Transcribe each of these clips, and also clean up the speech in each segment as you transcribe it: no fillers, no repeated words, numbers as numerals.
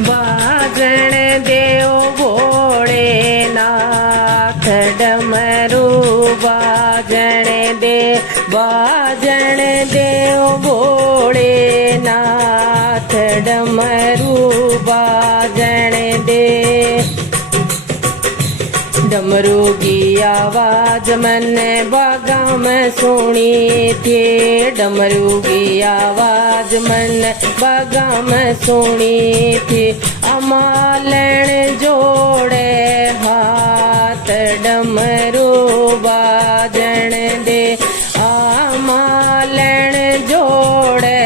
बाजण देव भोलेनाथ डमरू बाजण देव भोलेनाथ डमरू बाजण दे। डमरू की आवाज मैंने बागा में सुनी थी, डमरू की आवाज मैंने बागा में सुनी थी। अमालन जोड़े हाथ डमरू बाजण दे, अमालन जोड़े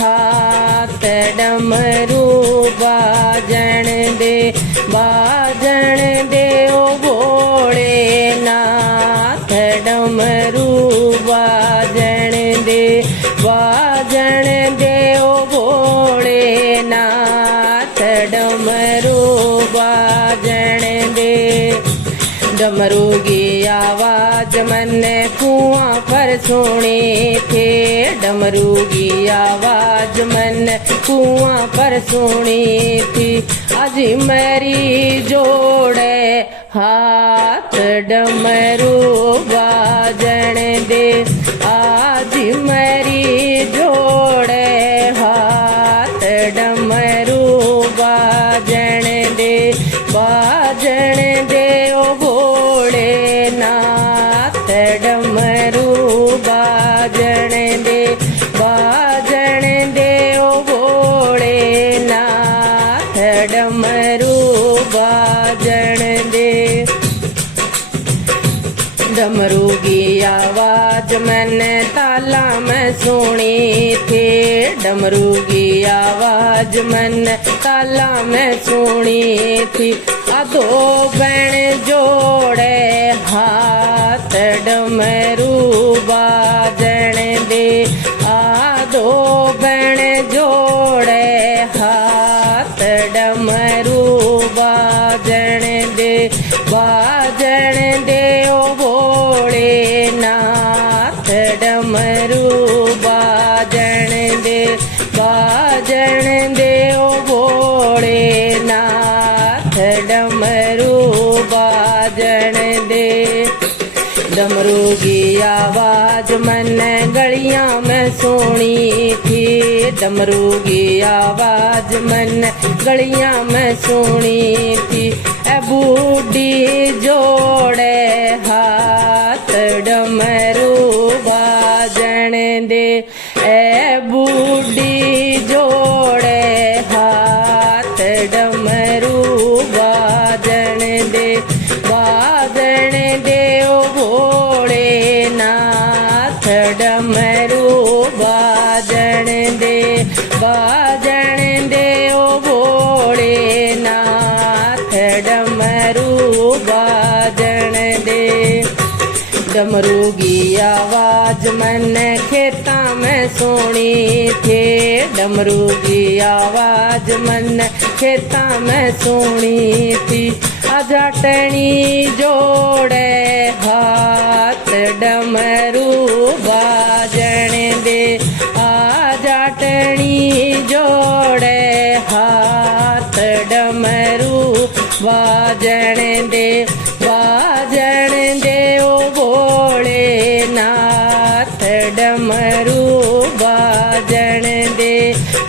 हाथ डमरू बाजण दे। बाजण दे ओ भोलेनाथ डमरू बाजण दे, बाजण दे ओ भोलेनाथ डमरू बाजण दे। डमरू की आवाज मैंने कुआं पर सुनी थी, डमरू की आवाज मैंने कुआं पर सुनी थी। आज मेरी जोड़े हाथ डमरू बाजण दे, आज मेरी जोड़े हाथ डमरू बाजण दे। बाजण दे ओ भोलेनाथ डमरू बाजण दे, बाजण दे ओ भोलेनाथ डमरू बाजण दे। डमरू की आवाज मैंने ताला में सुनी थी, डमरू की आवाज मैंने ताला में सुनी थी। दो बहन जोड़े हाथ डमरू बाजण दे, दो बहन जोड़े हाथ डमरू बाजण दे। बाजण दे ओ भोलेनाथ डमरू बाजण दे, बाजण दे ओ भोलेनाथ डमरू बाजण दे। डमरू की आवाज मैंने गलियां में सुनी थी, डमरू की आवाज मैंने गलियां में सुनी थी। ए बूढ़ी जोड़े हाथ डमरू बाजण दे, ए बूढ़ी जोड़े हाथ डमरू बाजण दे। बाजण दे ओ भोलेनाथ डमरू बाजण दे, बाजण दे ओ भोलेनाथ डमरू बाजण दे। डमरू की आवाज मैंने खेता में सुनी थी, डमरू की आवाज मैंने खेता में सुनी थी। जाटनी जोड़े हाथ डमरू बाजण दे, जाटनी जोड़े हाथ डमरू बाजण दे। बाजण दे ओ भोलेनाथ डमरू बाजण दे,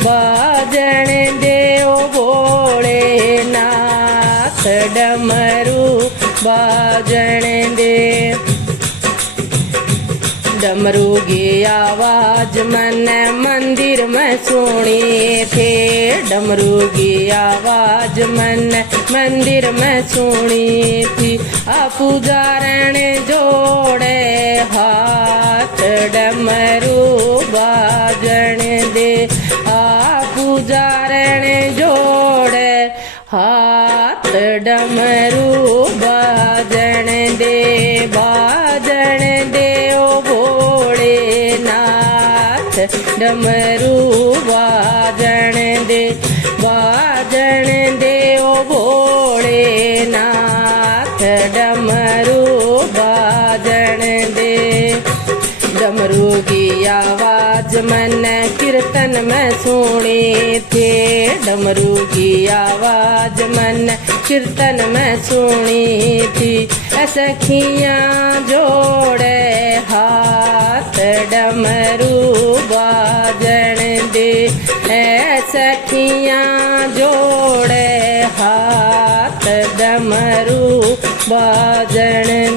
बाजण दे ओ भोलेनाथ डमरू बाजण दे। डमरू की आवाज मैंने मंदिर में सुनी थी, डमरू की आवाज मैंने मंदिर में सुनी थी। पुजारण जोड़े हाथ डमरू बाजण दे, पुजारण जोड़े हाथ डमरू बाजण दे। बाजण दे ओ भोलेनाथ डमरू बाजण दे, बाजण दे ओ भोलेनाथ डमरू बाजण दे। डमरू की आवाज मैंने कीर्तन में सुनी थी, डमरू की आवाज मन कीर्तन में सुनी थी। सखियाँ जोड़े हाथ डमरू बाजन दे, सखियाँ जोड़े हाथ डमरू बाजन